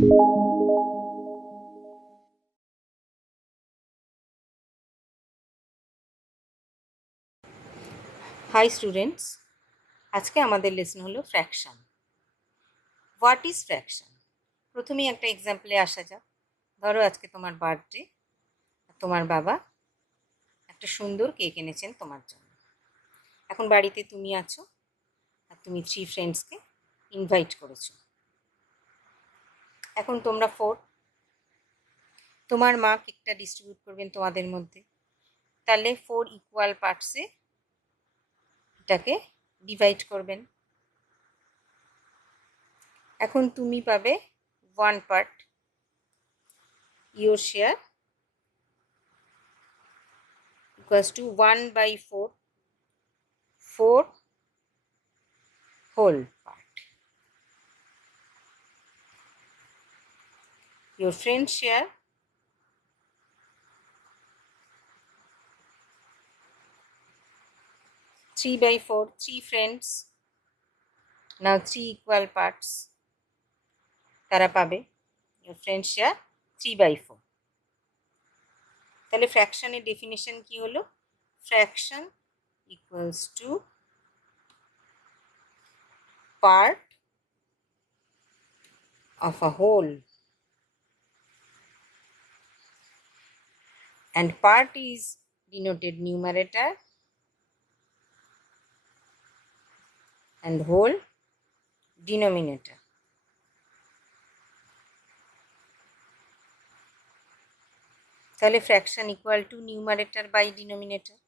High students, আজকে আমাদের lesson হলো ফ্র্যাকশন। What is fraction? প্রথমেই একটা এক্সাম্পলে আসা যাক। ধরো আজকে তোমার বার্থডে, তোমার বাবা একটা সুন্দর কেক এনেছেন তোমার জন্য। এখন বাড়িতে তুমি আছো আর তুমি 3 ফ্রেন্ডসকে ইনভাইট করেছো। এখন তোমরা 4, তোমার মা কেকটা ডিস্ট্রিবিউট করবেন তোমাদের মধ্যে। তাহলে 4 ইকুয়াল পার্টসে এটাকে ডিভাইড করবেন। এখন তুমি পাবে 1 part, your share equals to 1/4, 4 whole part. Your friends share 3/4, 3 friends, now 3 equal parts, তারা পাবে your friends share 3/4. তাহলে ফ্র্যাকশনের ডেফিনেশন কি হলো? Fraction equals to part of a whole, and part is denoted numerator and whole denominator. তাহলে fraction equal to numerator by denominator.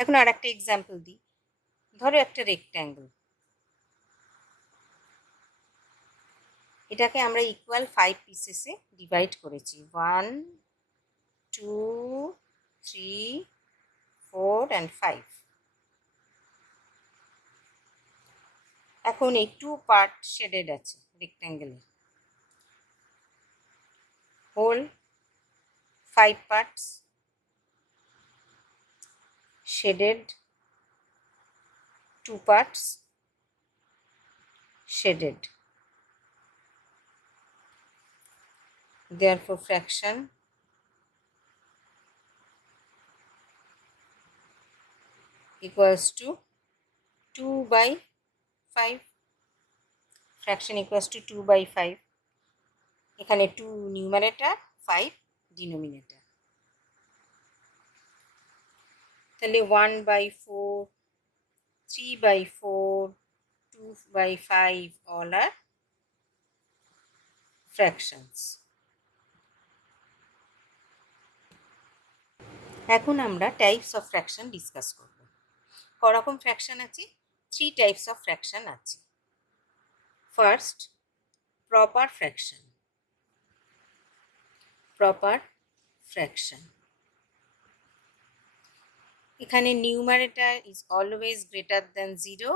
এখন আর একটা example দিই। ধরো একটা রেক্ট্যাঙ্গেল, এটাকে আমরা ইকুয়াল 5 পিসেসে ডিভাইড করেছি, 1, 2, 3, 4 and 5। এখন এই 2 পার্ট শেডেড আছে রেক্ট্যাঙ্গেলের, whole 5 parts shaded, 2 parts shaded. Therefore fraction equals to 2/5. fraction equals to 2/5. এখানে 2 নিউমারেটর, 5 ডিনোমিনেটর। তাহলে 1/4, 3/4, 2/5 all are fractions. এখন আমরা টাইপস অফ ফ্র্যাকশন ডিসকাস করব। করকম ফ্র্যাকশন আছে? 3 টাইপস অফ ফ্র্যাকশন আছে। First, proper fraction. Proper fraction, এখানে numerator is always greater than 0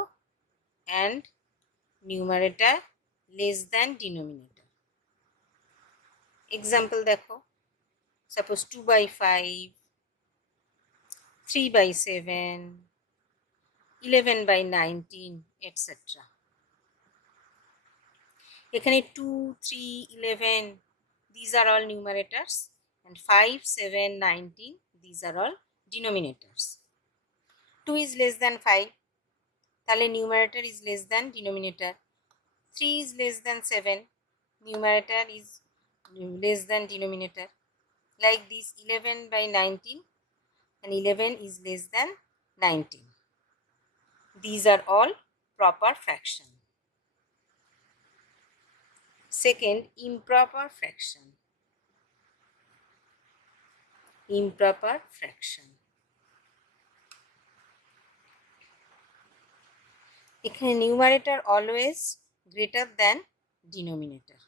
and numerator less than denominator. Example দেখো, suppose 2/5, 3/7, 11/19 etcetera. এখানে 2, 3, 11 these are all numerators and 5, 7, 19 these are all denominators. 2 is less than 5, তাহলে numerator is less than denominator. 3 is less than 7, numerator is less than denominator. Like this, 11/19 and 11 is less than 19. These are all proper fraction. Second, improper fraction. Improper fraction, এখানে numerator always greater than denominator.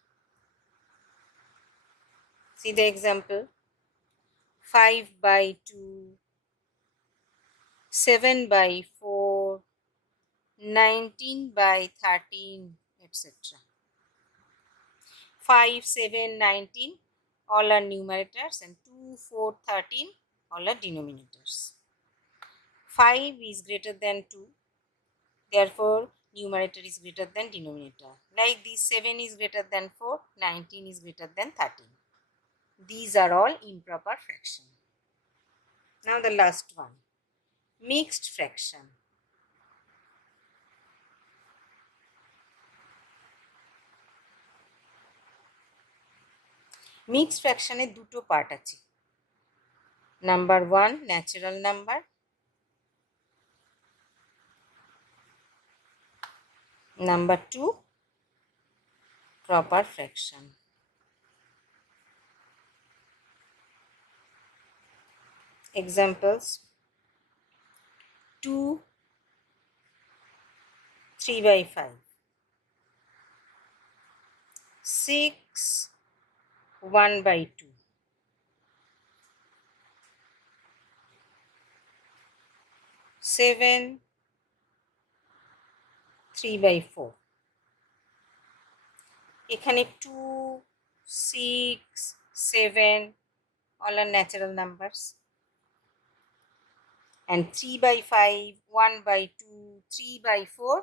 See the example, 5/2, 7/4, 19/13 etc. 5, 7, 19 all are numerators and 2, 4, 13 all are denominators. 5 is greater than 2, therefore numerator is greater than denominator. Like this, 7 is greater than 4, 19 is greater than 13. These are all improper fraction. Now the last one, mixed fraction. Mixed ফ্র্যাকশনে দুটো part আছে। Number 1 natural number, number 2 proper fraction. Examples: 2 3/5, 6 1/2, 7 3/4। এখানে 2 6 7 all are natural numbers, and 3/5 1/2 3/4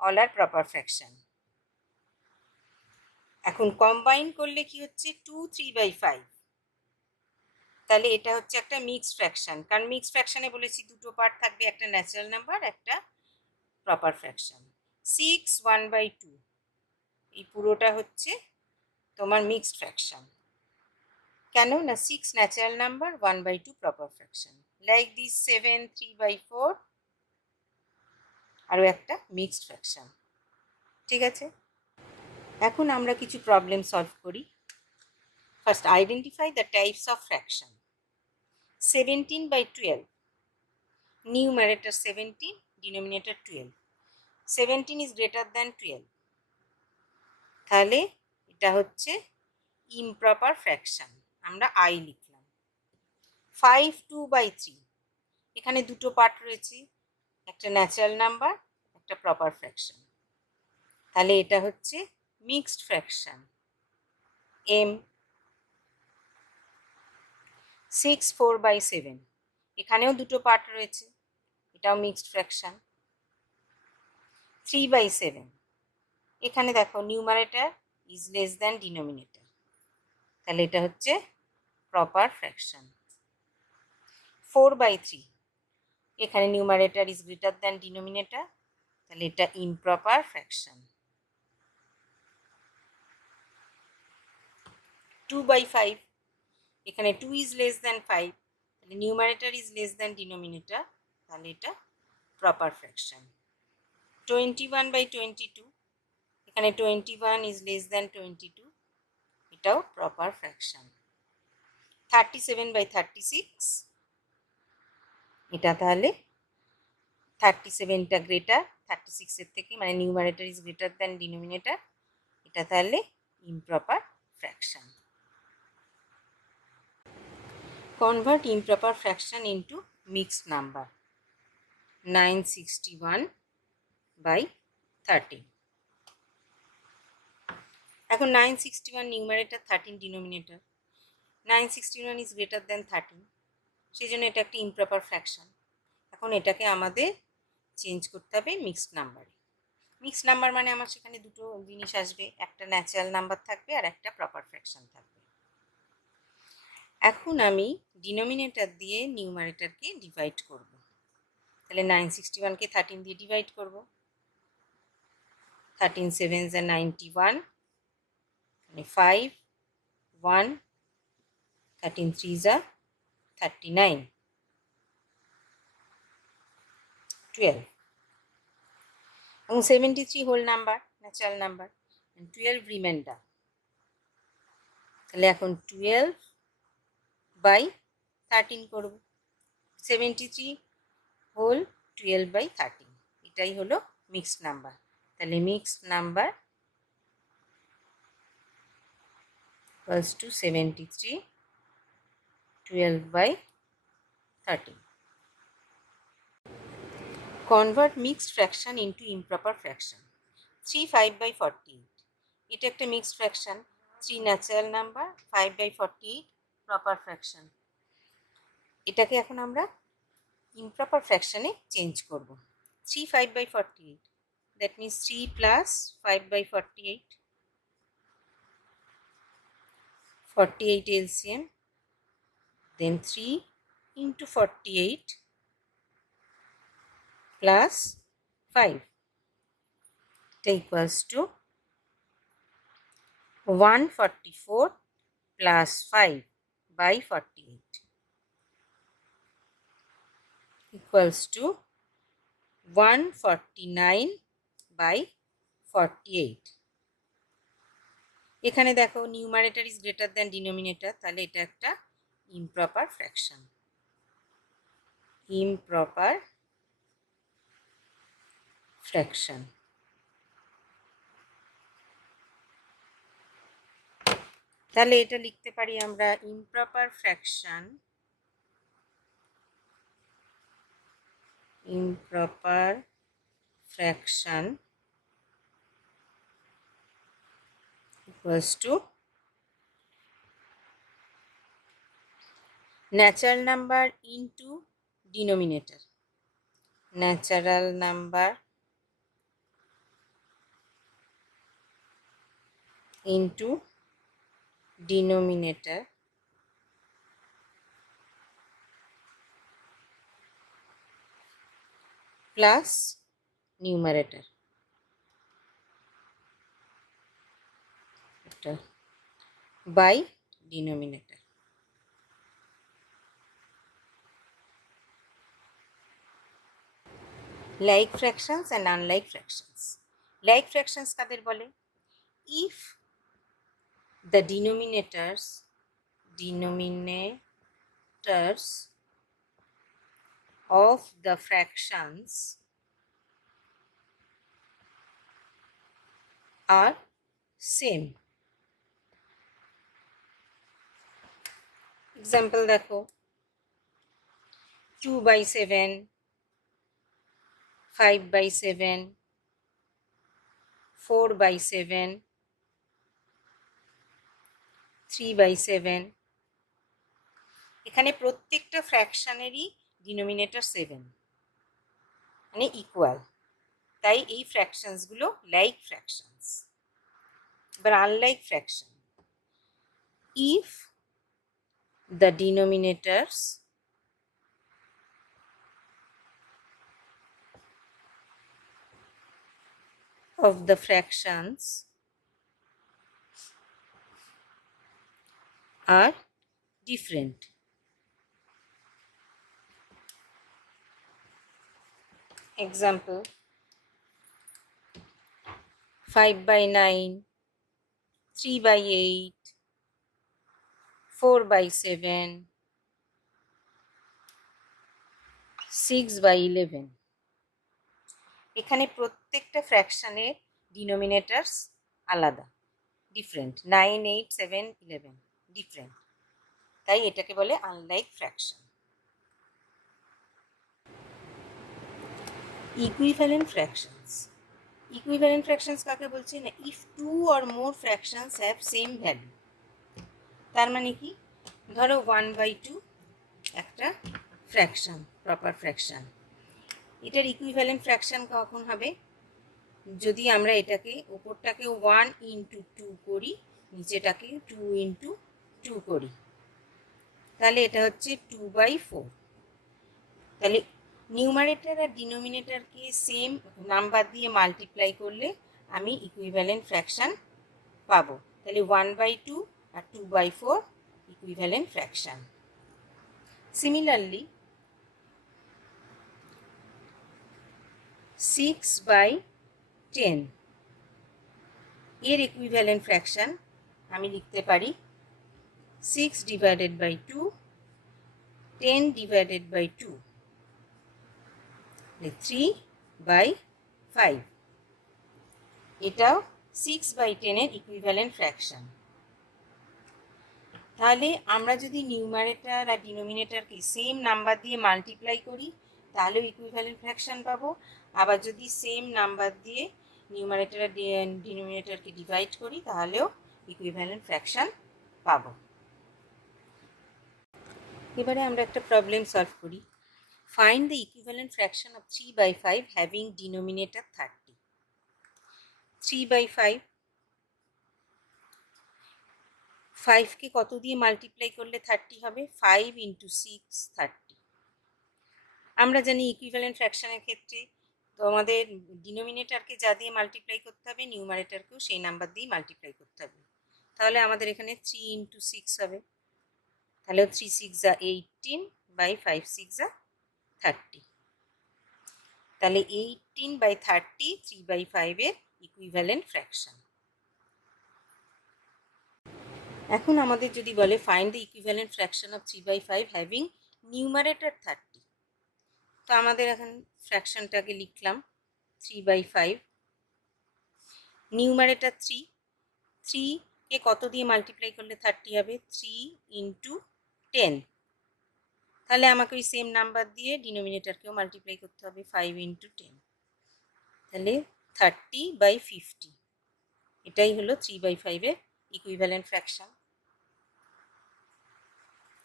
all are proper fraction. এখন combine করলে কি হচ্ছে 2 3/5, তাহলে এটা হচ্ছে একটা মিক্সড ফ্র্যাকশন। কারণ মিক্সড ফ্র্যাকশনে বলেছি দুটো পার্ট থাকবে, একটা ন্যাচারাল নাম্বার, একটা প্রপার ফ্র্যাকশন। 6 1/2 এই পুরোটা হচ্ছে তোমার মিক্সড ফ্র্যাকশন। কেন না 6 natural number, 1/2 proper fraction. Like this 7 3/4 আরও একটা মিক্সড ফ্র্যাকশন। ঠিক আছে, এখন আমরা কিছু প্রবলেম সলভ করি। First identify the types of fraction. 17/12, numerator 17, denominator 12. 17 is greater than 12, তাহলে এটা হচ্ছে ইমপ্রপার ফ্র্যাকশন, আমরা আই লিখলাম। 5 2/3, এখানে দুটো পার্ট রয়েছে, একটা ন্যাচারাল নাম্বার, একটা প্রপার ফ্র্যাকশন, তাহলে এটা হচ্ছে মিক্সড ফ্র্যাকশন, এম। 6 4/7, এখানেও দুটো পার্ট রয়েছে, এটাও মিক্সড ফ্র্যাকশন। 3/7, এখানে দেখো numerator is less than denominator, তাহলে এটা হচ্ছে প্রপার ফ্র্যাকশন। 4/3, এখানে numerator is greater than denominator, তাহলে এটা ইমপ্রপার ফ্র্যাকশন। 2/5, এখানে 2 ইজ লেস দ্যান 5, তাহলে numerator is less than denominator, তাহলে এটা প্রপার ফ্র্যাকশন। 21/22, এখানে 21 ইজ লেস দ্যান 22, এটাও প্রপার ফ্র্যাকশন। 37/36, এটা তাহলে 37টা গ্রেটার 36-এর থেকে, মানে numerator is greater than denominator, এটা তাহলে improper fraction. Convert improper fraction into mixed number. 961/13, এখন 961 numerator, 13 denominator. 961 is greater than 13, সেই জন্য এটা একটা ইমপ্রপার ফ্র্যাকশন। এখন এটাকে আমাদের চেঞ্জ করতে হবে মিক্সড নাম্বারে। মিক্সড নাম্বার মানে আমার সেখানে দুটো জিনিস আসবে, একটা ন্যাচারাল নাম্বার থাকবে আর একটা প্রপার ফ্র্যাকশন থাকবে। এখন আমি ডিনোমিনেটর দিয়ে নিউমারেটরকে ডিভাইড করব, তাহলে 961কে 13 দিয়ে ডিভাইড করব। 13 7 91, মানে 5 1, 13 3 39, 12, এবং 73 whole number, natural number, 12 remainder, তাহলে এখন 12/13 করব। 73 হোল 12/13, এটাই হলো মিক্সড নাম্বার। তাহলে mixed number equals to 73 12/13. Convert mixed fraction into improper fraction. 3 5/48, এটা একটা mixed fraction. 3 natural number, 5/48 proper fraction. এটাকে এখন আমরা ইমপ্রপার ফ্র্যাকশনে চেঞ্জ করব। 3 5/48, that means 3 plus 5 by 48. 48 LCM, then 3 into 48 plus 5, it equals to 144 plus 5 by 48 equals to 149 by 48. এখানে দেখো numerator is greater than denominator, তাহলে এটা একটা ইমপ্রপার ফ্র্যাকশন। Improper fraction. তাহলে এটা লিখতে পারি আমরা improper fraction, improper fraction equals to natural number into denominator. Natural number into denominator plus numerator by denominator. Like fractions and unlike fractions. Like fractions কাদের বলে? If the denominators of the fractions are same. Example দেখো, 2 by 7, 5 by 7, 4 by 7, 3 by 7. এখানে প্রত্যেকটা ফ্র্যাকশনেরই denominator 7 মানে equal, তাই এই ফ্র্যাকশনসগুলো like fractions. এবার unlike fraction, if the denominators of the fractions are different. Example, 5 by 9, 3 by 8, 4 by 7, 6 by 11. এখানে প্রত্যেকটা ফ্র্যাকশনের ডিনোমিনেটরস আলাদা, ডিফারেন্ট। 9, 8, 7, 11 ডিফারেন্ট, তাই এটাকে বলে unlike fraction. Equivalent fractions. Equivalent fractions কাকে বলছি না, if 2 or more fractions have same value। তার মানে কি, ধরো 1/2 একটা ফ্র্যাকশন, প্রপার ফ্র্যাকশন, এটার ইকুইভ্যালেন্ট ফ্র্যাকশন কখন হবে, যদি আমরা এটাকে উপরটাকে 1 into 2 করি, নিচেটাকে 2 into 2 করি, তাহলে এটা হচ্ছে 2/4। তাহলে নিউমারেটর আর ডিনোমিনেটরকে সেম নাম্বার দিয়ে মাল্টিপ্লাই করলে আমি ইকুইভ্যালেন্ট ফ্র্যাকশন পাবো। তাহলে 1/2 আর 2/4 ইকুইভ্যালেন্ট ফ্র্যাকশন। সিমিলারলি 6/10 এর ইকুইভ্যালেন্ট ফ্র্যাকশন আমি লিখতে পারি 6 divided by 2, 10 divided by 2, 3/5। এটাও 6/10 এর ইকুইভ্যালেন্ট ফ্র্যাকশন। তাহলে আমরা যদি নিউমারেটর আর ডিনোমিনেটরকে সেম নাম্বার দিয়ে মাল্টিপ্লাই করি তাহলেও ইকুইভ্যালেন্ট ফ্র্যাকশন পাবো, আবার যদি সেম নাম্বার দিয়ে নিউমারেটর আর ডিনোমিনেটরকে ডিভাইড করি তাহলেও ইকুইভ্যালেন্ট ফ্র্যাকশন পাবো। এবারে আমরা একটা প্রবলেম সলভ করি। Find the equivalent fraction of 3/5 having denominator 30। 3/5, 5কে কত দিয়ে মাল্টিপ্লাই করলে 30 হবে? 5 × 6 30। আমরা জানি ইকুইভ্যালেন্ট ফ্র্যাকশনের ক্ষেত্রে তোমাদের ডিনোমিনেটরকে যা দিয়ে মাল্টিপ্লাই করতে হবে নিউমারেটরকেও সেই নাম্বার দিয়ে মাল্টিপ্লাই করতে হবে। তাহলে আমাদের এখানে 3 × 6 হবে, তাহলে 3 6 যা 18/5 6 যা 30। তাহলে 18/30 3/5 এর ইকুইভ্যালেন্ট ফ্র্যাকশন। এখন আমাদের যদি বলে find the equivalent fraction of 3/5 having numerator 30, তো আমাদের এখন ফ্র্যাকশনটাকে লিখলাম 3/5, নিউমারেটর 3, 3কে কত দিয়ে মাল্টিপ্লাই করলে 30 হবে? 3 × 10। তাহলে আমাকে ওই সেম নাম্বার দিয়ে ডিনোমিনেটরকেও মাল্টিপ্লাই করতে হবে 5 × 10, তাহলে 30/50। এটাই হলো 3/5 এর equivalent fraction.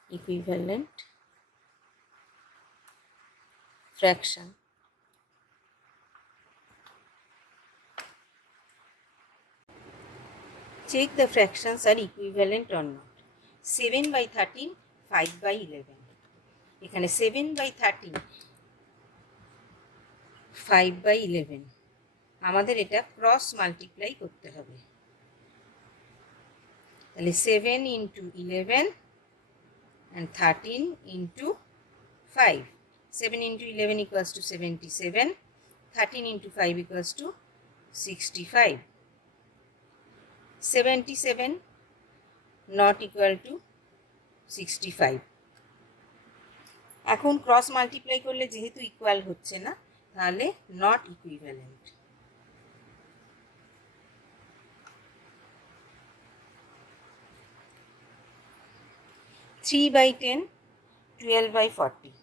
Equivalent fraction. Check the fractions are equivalent or not. 7/13 5/11, এখানে 7/13 5/11, আমাদের এটা ক্রস মাল্টিপ্লাই করতে হবে। তাহলে 7 × 11 and 13 × 5, 7 × 11 = 77, 13 × 5 = 65, 77 not equal to 65। এখন ক্রস মাল্টিপ্লাই করলে যেহেতু ইকুয়াল হচ্ছে না, তাহলে নট ইকুইভ্যালেন্ট। থ্রি বাই 10 12/40,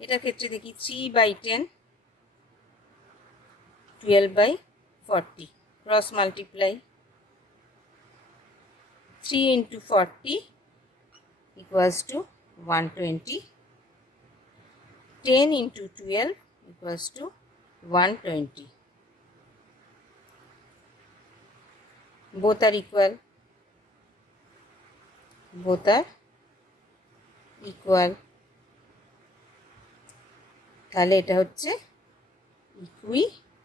এটার ক্ষেত্রে দেখি 3/10 12/40 cross multiply, 3 × 40 = 120, 10 × 12 = 120, both are equal, both are equal, তাহলে এটা হচ্ছে ইকুইভ্যালেন্ট।